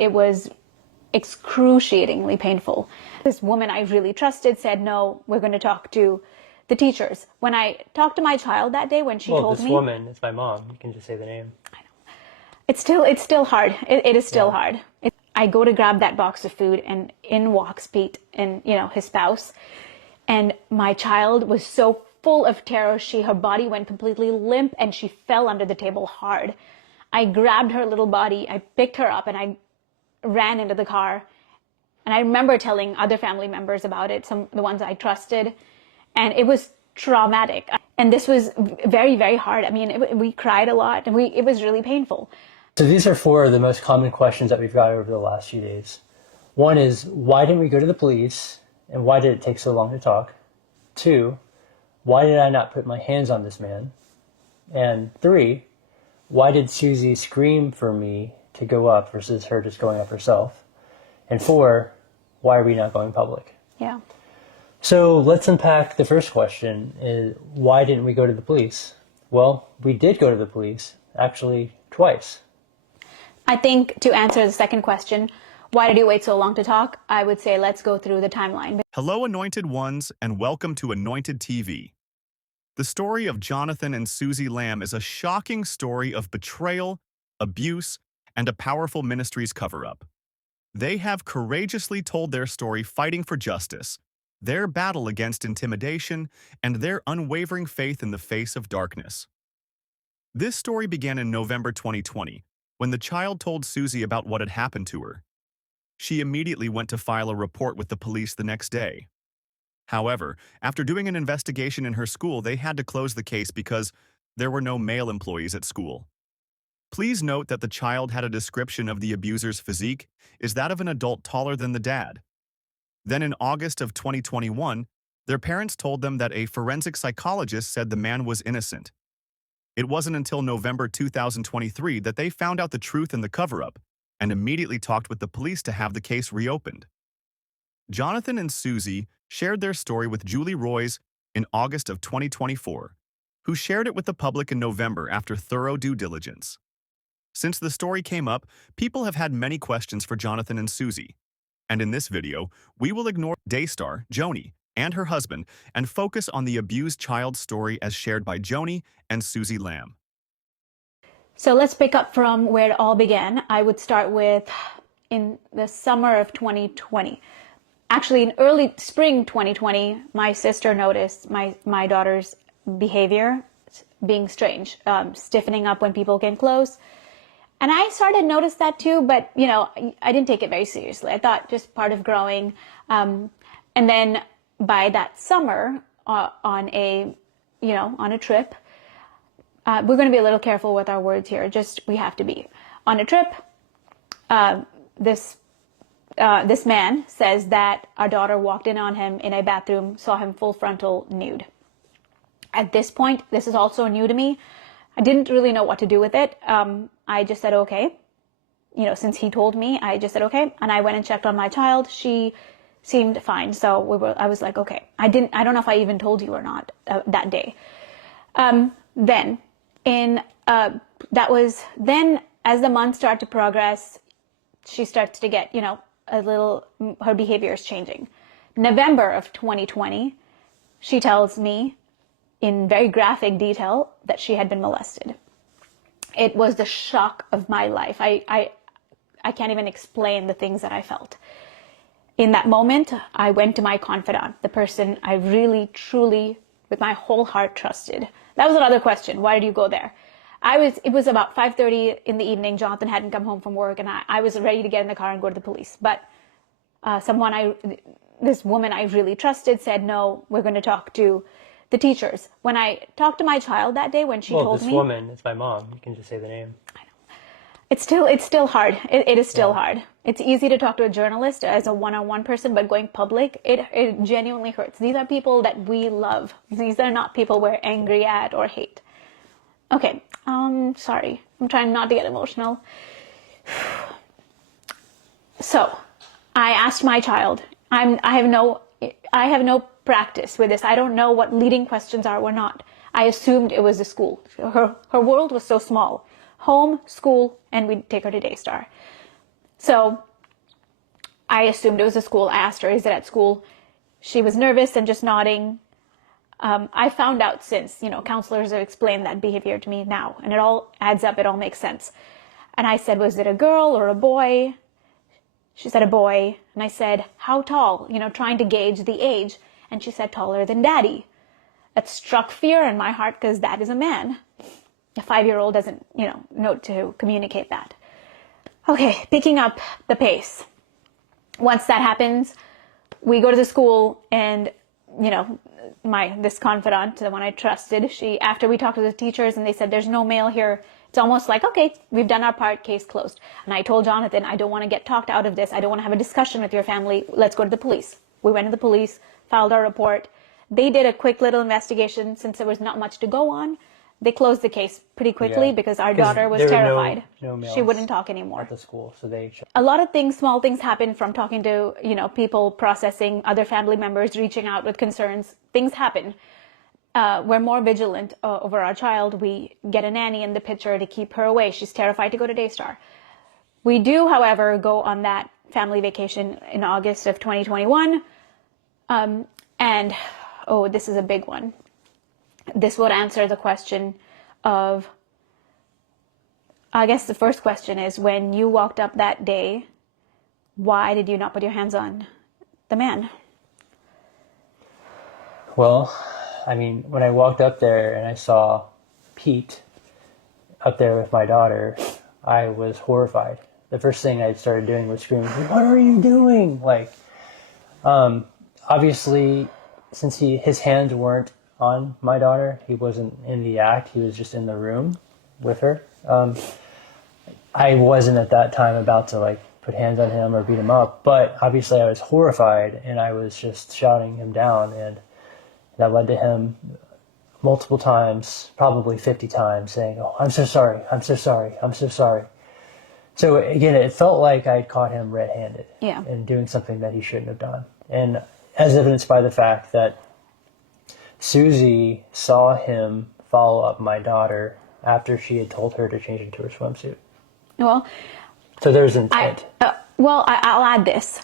It was excruciatingly painful. This woman I really trusted said, no, we're going to talk to the teachers. When I talked to my child that day, when she told me... Well, this woman, it's my mom. You can just say the name. I know. It's still hard. It is still hard. I go to grab that box of food, and in walks Pete and, his spouse. And my child was so full of terror, her body went completely limp, and she fell under the table hard. I grabbed her little body, I picked her up, and I ran into the car. And I remember telling other family members about it, the ones I trusted, and it was traumatic. And this was very, very hard. I mean, we cried a lot, and it was really painful. So these are four of the most common questions that we've got over the last few days. One is, why didn't we go to the police, and why did it take so long to talk? 2, why did I not put my hands on this man? And 3, why did Suzy scream for me to go up versus her just going up herself? And 4, why are we not going public? Yeah. So let's unpack the first question, is why didn't we go to the police? Well, we did go to the police, actually twice. I think to answer the second question, why did you wait so long to talk? I would say let's go through the timeline. Hello, Anointed Ones, and welcome to Anointed TV. The story of Jonathan and Suzy Lamb is a shocking story of betrayal, abuse, and a powerful ministry's cover-up. They have courageously told their story fighting for justice, their battle against intimidation, and their unwavering faith in the face of darkness. This story began in November 2020, when the child told Suzy about what had happened to her. She immediately went to file a report with the police the next day. However, after doing an investigation in her school, they had to close the case because there were no male employees at school. Please note that the child had a description of the abuser's physique is that of an adult taller than the dad. Then in August of 2021, their parents told them that a forensic psychologist said the man was innocent. It wasn't until November 2023 that they found out the truth in the cover-up and immediately talked with the police to have the case reopened. Jonathan and Suzy shared their story with Julie Roys in August of 2024, who shared it with the public in November after thorough due diligence. Since the story came up, people have had many questions for Jonathan and Suzy, and in this video, we will ignore Daystar, Joni, and her husband and focus on the abused child's story as shared by Joni and Suzy Lamb. So let's pick up from where it all began. I would start with in the summer of 2020. Actually, in early spring 2020, my sister noticed my daughter's behavior being strange, stiffening up when people came close. And I started to notice that too, but, I didn't take it very seriously. I thought just part of growing. And then by that summer, on a trip, we're going to be a little careful with our words here. We have to be. On a trip, this man says that our daughter walked in on him in a bathroom, saw him full frontal nude. At this point, this is also new to me. I didn't really know what to do with it. I just said, okay. Since he told me, I just said, okay. And I went and checked on my child. She seemed fine. So I was like, okay. I don't know if I even told you or not that day. Then as the months start to progress, she starts to get, her behavior is changing. November of 2020, she tells me in very graphic detail that she had been molested. It was the shock of my life. I can't even explain the things that I felt. In that moment, I went to my confidant, the person I really, truly, with my whole heart trusted. That was another question. Why did you go there? It was about 5:30 in the evening. Jonathan hadn't come home from work, and I was ready to get in the car and go to the police. But this woman I really trusted said, no, we're going to talk to the teachers. When I talked to my child that day, when she told me... Well, this woman, it's my mom. You can just say the name. I know. It's still hard. It is still hard. It's easy to talk to a journalist as a one-on-one person, but going public, it genuinely hurts. These are people that we love. These are not people we're angry at or hate. Okay, sorry. I'm trying not to get emotional. So, I asked my child. I have no practice with this. I don't know what leading questions are or not. I assumed it was the school. Her world was so small. Home, school, and we'd take her to Daystar. So I assumed it was a school. I asked her, is it at school? She was nervous and just nodding. I found out since, counselors have explained that behavior to me now, and it all adds up. It all makes sense. And I said, was it a girl or a boy? She said, a boy. And I said, how tall? Trying to gauge the age. And she said, taller than daddy. That struck fear in my heart because that is a man. A 5-year-old doesn't, know to communicate that. Okay, picking up the pace. Once that happens, we go to the school and, this confidant, the one I trusted, after we talked to the teachers and they said, there's no male here, it's almost like, okay, we've done our part, case closed. And I told Jonathan, I don't want to get talked out of this. I don't want to have a discussion with your family. Let's go to the police. We went to the police, filed our report. They did a quick little investigation since there was not much to go on. They closed the case pretty quickly because our daughter was terrified. No she wouldn't talk anymore. At the school, so they... A lot of things, small things happen from talking to, people, processing, other family members, reaching out with concerns. Things happen. We're more vigilant over our child. We get a nanny in the picture to keep her away. She's terrified to go to Daystar. We do, however, go on that family vacation in August of 2021. And, this is a big one. This would answer the question of, I guess the first question is, when you walked up that day, why did you not put your hands on the man? Well, when I walked up there and I saw Pete up there with my daughter, I was horrified. The first thing I started doing was screaming, what are you doing? Obviously, since his hands weren't on my daughter, he wasn't in the act, he was just in the room with her. I wasn't at that time about to put hands on him or beat him up, but obviously I was horrified and I was just shouting him down, and that led to him multiple times, probably 50 times, saying, oh, I'm so sorry, I'm so sorry, I'm so sorry. So again, it felt like I'd caught him red-handed and doing something that he shouldn't have done. And as evidenced by the fact that Suzy saw him follow up my daughter after she had told her to change into her swimsuit. Well, so there's intent. I'll add this.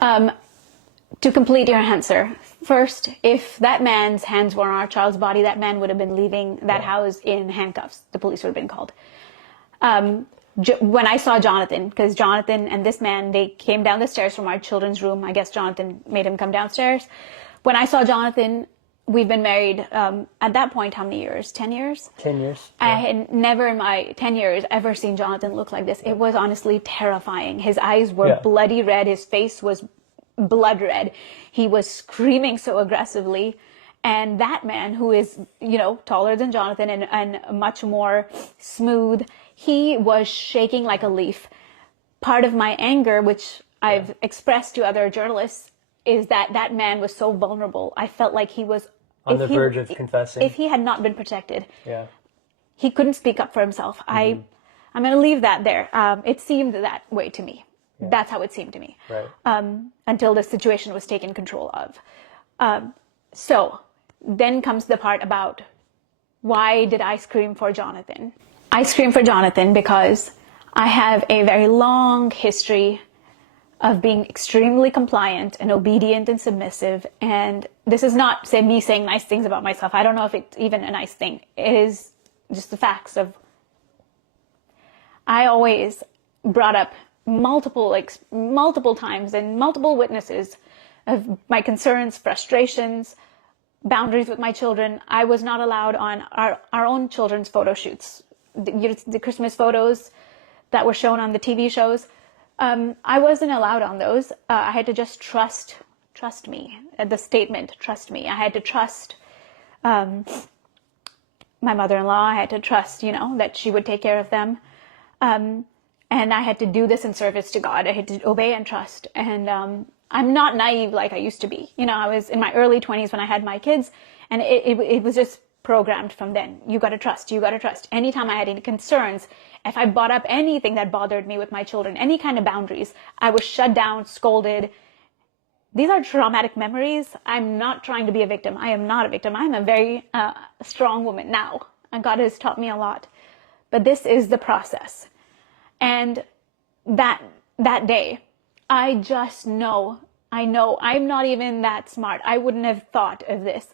To complete your answer, first, if that man's hands were on our child's body, that man would have been leaving that house in handcuffs. The police would have been called. When I saw Jonathan, because Jonathan and this man, they came down the stairs from our children's room. I guess Jonathan made him come downstairs. When I saw Jonathan, we've been married at that point, how many years? 10 years? 10 years. Yeah. I had never in my 10 years ever seen Jonathan look like this. It was honestly terrifying. His eyes were bloody red. His face was blood red. He was screaming so aggressively. And that man, who is, taller than Jonathan and much more smooth, he was shaking like a leaf. Part of my anger, which I've expressed to other journalists, is that man was so vulnerable. I felt like he was on the verge of confessing. If he had not been protected, he couldn't speak up for himself. I'm going to leave that there. It seemed that way to me. Yeah. That's how it seemed to me. Right. Until the situation was taken control of. So then comes the part about, why did I scream for Jonathan? I screamed for Jonathan because I have a very long history of being extremely compliant and obedient and submissive. And this is not me saying nice things about myself. I don't know if it's even a nice thing. It is just the facts of, I always brought up multiple times and multiple witnesses of my concerns, frustrations, boundaries with my children. I was not allowed on our own children's photo shoots. The Christmas photos that were shown on the TV shows. I wasn't allowed on those. I had to just trust me. The statement, trust me. I had to trust my mother-in-law. I had to trust, that she would take care of them. And I had to do this in service to God. I had to obey and trust. And I'm not naive like I used to be. I was in my early 20s when I had my kids, and it was just programmed from then. You got to trust. You got to trust. Anytime I had any concerns, if I brought up anything that bothered me with my children, any kind of boundaries, I was shut down, scolded. These are traumatic memories. I'm not trying to be a victim. I am not a victim. I'm a very strong woman now, and God has taught me a lot. But this is the process. And that that day, I just know, I know, I'm not even that smart. I wouldn't have thought of this.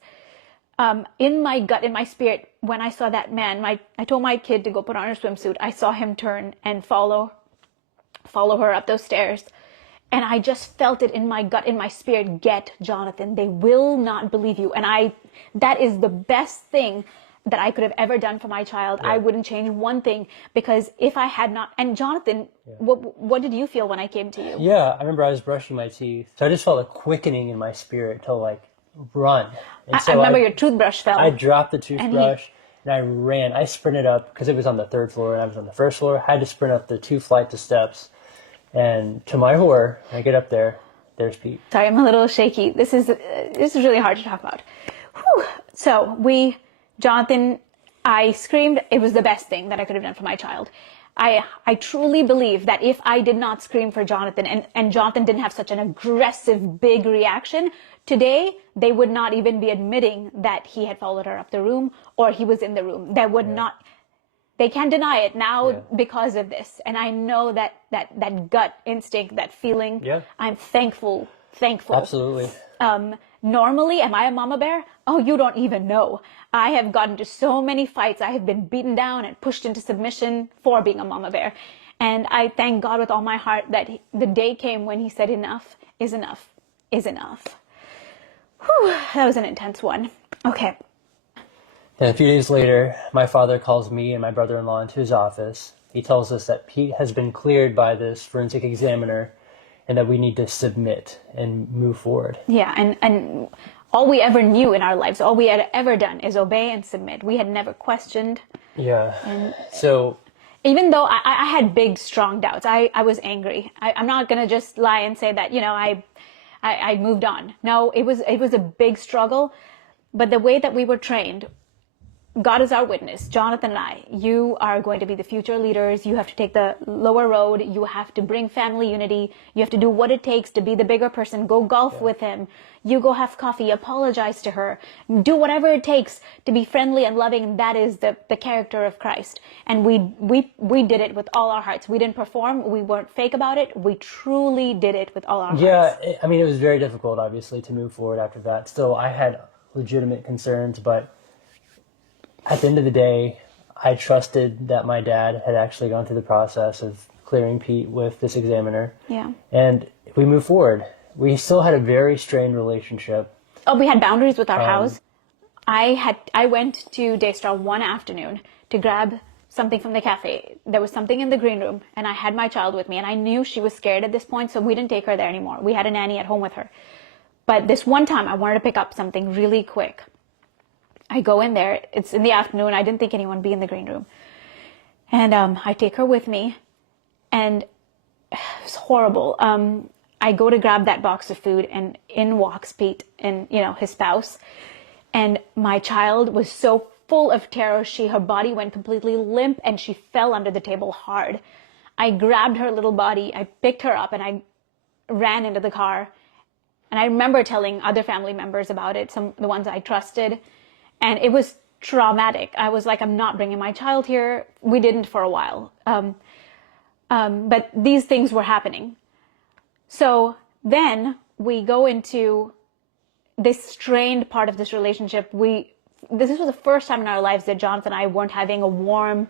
In my gut, in my spirit, when I saw that man, I told my kid to go put on her swimsuit. I saw him turn and follow her up those stairs. And I just felt it in my gut, in my spirit, get Jonathan. They will not believe you. And that is the best thing that I could have ever done for my child. Yeah. I wouldn't change one thing, because if I had not, and Jonathan, what did you feel when I came to you? Yeah, I remember I was brushing my teeth. So I just felt a quickening in my spirit to like run. And so I remember your toothbrush fell. I dropped the toothbrush and I ran. I sprinted up because it was on the 3rd floor and I was on the 1st floor. I had to sprint up the 2 flights of steps. And to my horror, when I get up there, there's Pete. Sorry, I'm a little shaky. This is really hard to talk about. Whew. So Jonathan, I screamed. It was the best thing that I could have done for my child. I truly believe that if I did not scream for Jonathan and Jonathan didn't have such an aggressive, big reaction, today they would not even be admitting that he had followed her up the room or he was in the room. They can't deny it now because of this. And I know that gut instinct, that feeling, I'm thankful. Absolutely. Normally, am I a mama bear? Oh, you don't even know. I have gotten into so many fights. I have been beaten down and pushed into submission for being a mama bear. And I thank God with all my heart that the day came when he said enough is enough is enough. Whew, that was an intense one. Okay. And a few days later, my father calls me and my brother-in-law into his office. He tells us that Pete has been cleared by this forensic examiner and that we need to submit and move forward. Yeah, and all we ever knew in our lives, all we had ever done is obey and submit. We had never questioned. Yeah. And so even though I had big, strong doubts, I was angry. I'm not going to just lie and say that, I moved on. No, it was a big struggle. But the way that we were trained, God is our witness, Jonathan and I, you are going to be the future leaders. You have to take the lower road. You have to bring family unity. You have to do what it takes to be the bigger person. Go golf with him. You go have coffee, apologize to her. Do whatever it takes to be friendly and loving. That is the character of Christ. And we did it with all our hearts. We didn't perform. We weren't fake about it. We truly did it with all our hearts. Yeah, I mean, it was very difficult, obviously, to move forward after that. Still, I had legitimate concerns, but at the end of the day, I trusted that my dad had actually gone through the process of clearing Pete with this examiner. Yeah. And we moved forward. We still had a very strained relationship. Oh, we had boundaries with our house. I went to Daystar one afternoon to grab something from the cafe. There was something in the green room, and I had my child with me, and I knew she was scared at this point, so we didn't take her there anymore. We had a nanny at home with her. But this one time, I wanted to pick up something really quick. I go in there. It's in the afternoon. I didn't think anyone would be in the green room. And I take her with me, and it was horrible. I go to grab that box of food, and in walks Pete and, his spouse. And my child was so full of terror, her body went completely limp, and she fell under the table hard. I grabbed her little body, I picked her up, and I ran into the car. And I remember telling other family members about it, the ones I trusted. And it was traumatic. I was like, I'm not bringing my child here. We didn't for a while. But these things were happening. So then we go into this strained part of this relationship. This was the first time in our lives that Jonathan and I weren't having a warm,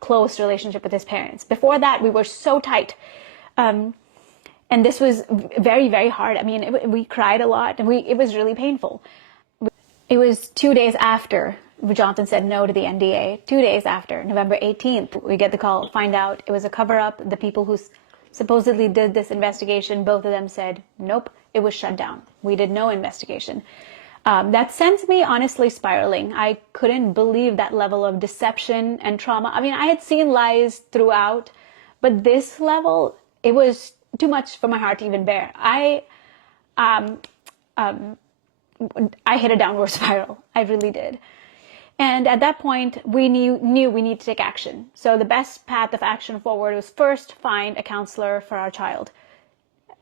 close relationship with his parents. Before that, we were so tight. And this was very, very hard. I mean, we cried a lot, and it was really painful. It was 2 days after Jonathan said no to the NDA. 2 days after, November 18th, we get the call, find out it was a cover-up. The people who supposedly did this investigation, both of them said, nope, it was shut down. We did no investigation. That sent me honestly spiraling. I couldn't believe that level of deception and trauma. I mean, I had seen lies throughout, but this level, it was too much for my heart to even bear. I hit a downward spiral. I really did. And at that point, we knew we needed to take action. So the best path of action forward was first find a counselor for our child.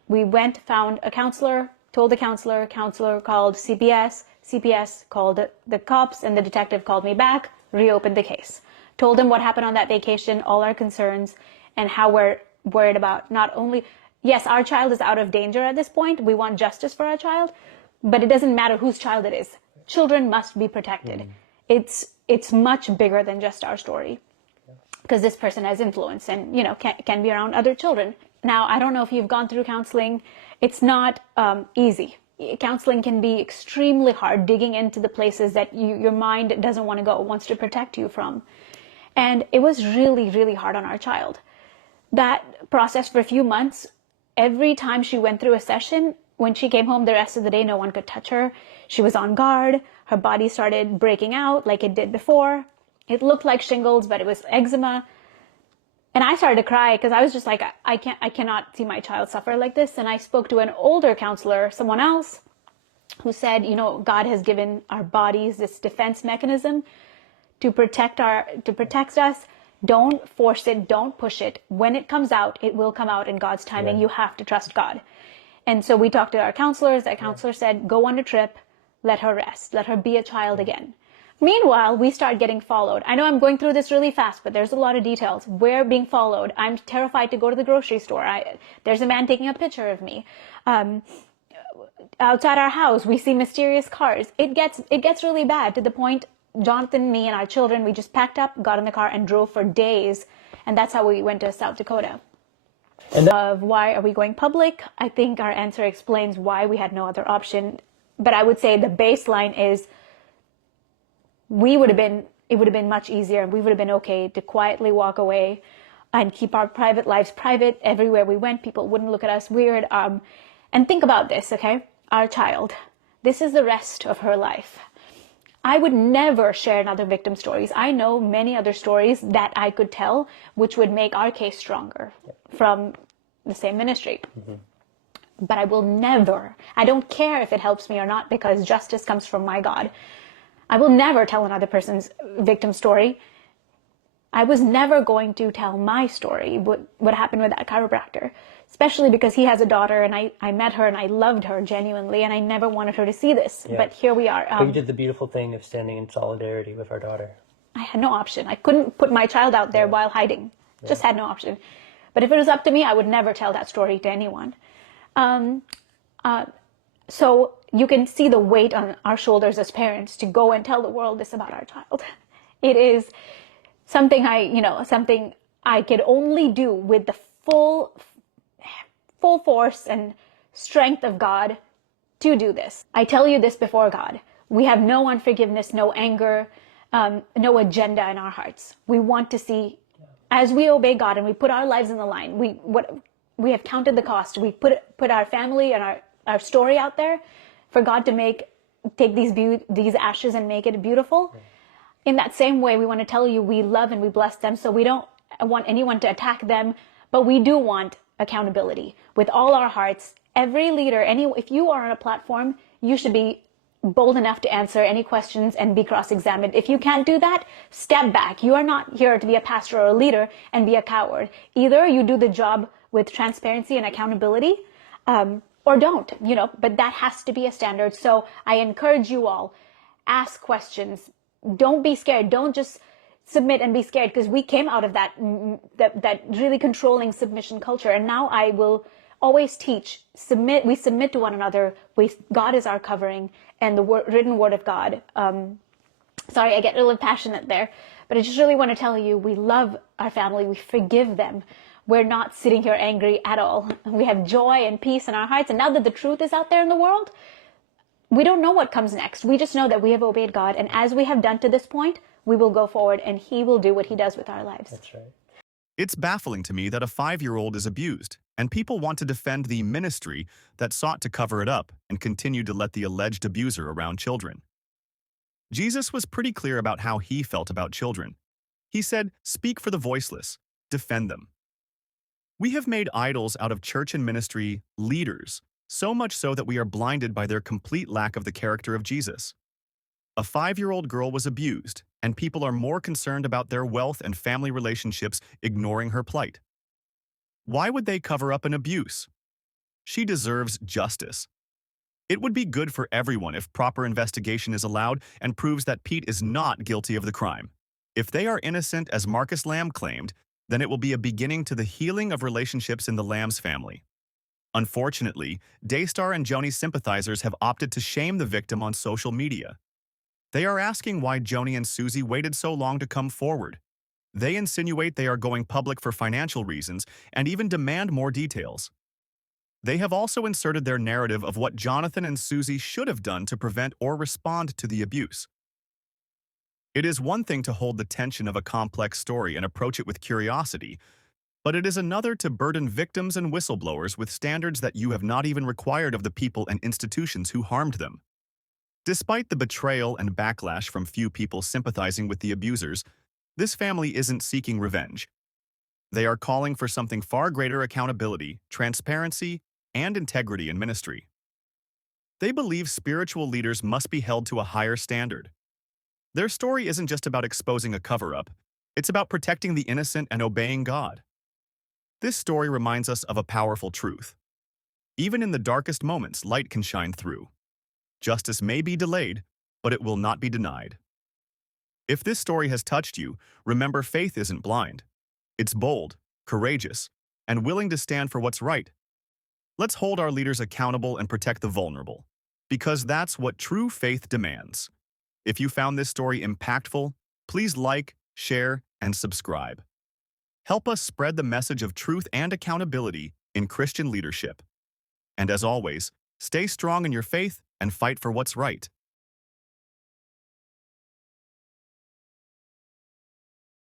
We went, found a counselor, told the counselor called CPS called the cops, and the detective called me back, reopened the case. Told him what happened on that vacation, all our concerns, and how we're worried about not only, yes, our child is out of danger at this point. We want justice for our child, but it doesn't matter whose child it is. Children must be protected. It's much bigger than just our story, because this person has influence and, can be around other children. Now, I don't know if you've gone through counseling. It's not easy. Counseling can be extremely hard, digging into the places that your mind doesn't want to go, wants to protect you from. And it was really, really hard on our child. That process for a few months, every time she went through a session, when she came home the rest of the day, no one could touch her. She was on guard. Her body started breaking out like it did before. It looked like shingles, but it was eczema. And I started to cry because I was just like, I cannot see my child suffer like this. And I spoke to an older counselor, someone else, who said, God has given our bodies this defense mechanism to protect us. Don't force it. Don't push it. When it comes out, it will come out in God's timing. You have to trust God. And so we talked to our counselors. That counselor said, go on a trip, let her rest, let her be a child again. Meanwhile, we start getting followed. I know I'm going through this really fast, but there's a lot of details. We're being followed. I'm terrified to go to the grocery store. There's a man taking a picture of me. Outside our house, we see mysterious cars. It gets really bad, to the point Jonathan, me, and our children, we just packed up, got in the car, and drove for days. And that's how we went to South Dakota. And why are we going public? I think our answer explains why we had no other option. But I would say the baseline is, it would have been much easier. We would have been okay to quietly walk away and keep our private lives private. Everywhere we went, people wouldn't look at us weird. And think about this, okay? Our child, this is the rest of her life. I would never share another victim stories. I know many other stories that I could tell, which would make our case stronger from the same ministry. But I will never, I don't care if it helps me or not, because justice comes from my God. I will never tell another person's victim story. I was never going to tell my story, what happened with that chiropractor, especially because he has a daughter, and I met her and I loved her genuinely, and I never wanted her to see this. Yeah. But here we are. But you did the beautiful thing of standing in solidarity with our daughter. I had no option. I couldn't put my child out there while hiding. Just had no option. But if it was up to me, I would never tell that story to anyone. So you can see the weight on our shoulders as parents to go and tell the world this about our child. It is something I could only do with the full force and strength of God to do this. I tell you this before God. We have no unforgiveness, no anger, no agenda in our hearts. We want to see, as we obey God and we put our lives in the line, we have counted the cost. We put our family and our story out there for God to take these ashes and make it beautiful. In that same way, we want to tell you we love and we bless them. So we don't want anyone to attack them, but we do want accountability with all our hearts. Every leader, if you are on a platform, you should be bold enough to answer any questions and be cross-examined. If you can't do that, step back. You are not here to be a pastor or a leader and be a coward. Either you do the job with transparency and accountability, or don't, but that has to be a standard. So I encourage you all, ask questions. Don't be scared. Don't just submit and be scared, because we came out of that really controlling submission culture. And now I will always teach, we submit to one another. God is our covering, and the written word of God. Sorry, I get a little passionate there, but I just really want to tell you, we love our family. We forgive them. We're not sitting here angry at all. We have joy and peace in our hearts. And now that the truth is out there in the world, we don't know what comes next. We just know that we have obeyed God. And as we have done to this point, we will go forward, and He will do what He does with our lives. That's right. It's baffling to me that a 5-year-old is abused, and people want to defend the ministry that sought to cover it up and continued to let the alleged abuser around children. Jesus was pretty clear about how He felt about children. He said, "Speak for the voiceless, defend them." We have made idols out of church and ministry leaders, so much so that we are blinded by their complete lack of the character of Jesus. A 5-year-old girl was abused, and people are more concerned about their wealth and family relationships, ignoring her plight. Why would they cover up an abuse? She deserves justice. It would be good for everyone if proper investigation is allowed and proves that Pete is not guilty of the crime. If they are innocent, as Marcus Lamb claimed, then it will be a beginning to the healing of relationships in the Lamb's family. Unfortunately, Daystar and Joni's sympathizers have opted to shame the victim on social media. They are asking why Joni and Suzy waited so long to come forward. They insinuate they are going public for financial reasons and even demand more details. They have also inserted their narrative of what Jonathan and Suzy should have done to prevent or respond to the abuse. It is one thing to hold the tension of a complex story and approach it with curiosity, but it is another to burden victims and whistleblowers with standards that you have not even required of the people and institutions who harmed them. Despite the betrayal and backlash from few people sympathizing with the abusers, this family isn't seeking revenge. They are calling for something far greater: accountability, transparency, and integrity in ministry. They believe spiritual leaders must be held to a higher standard. Their story isn't just about exposing a cover-up, it's about protecting the innocent and obeying God. This story reminds us of a powerful truth. Even in the darkest moments, light can shine through. Justice may be delayed, but it will not be denied. If this story has touched you, remember, faith isn't blind. It's bold, courageous, and willing to stand for what's right. Let's hold our leaders accountable and protect the vulnerable, because that's what true faith demands. If you found this story impactful, please like, share, and subscribe. Help us spread the message of truth and accountability in Christian leadership. And as always, stay strong in your faith and fight for what's right.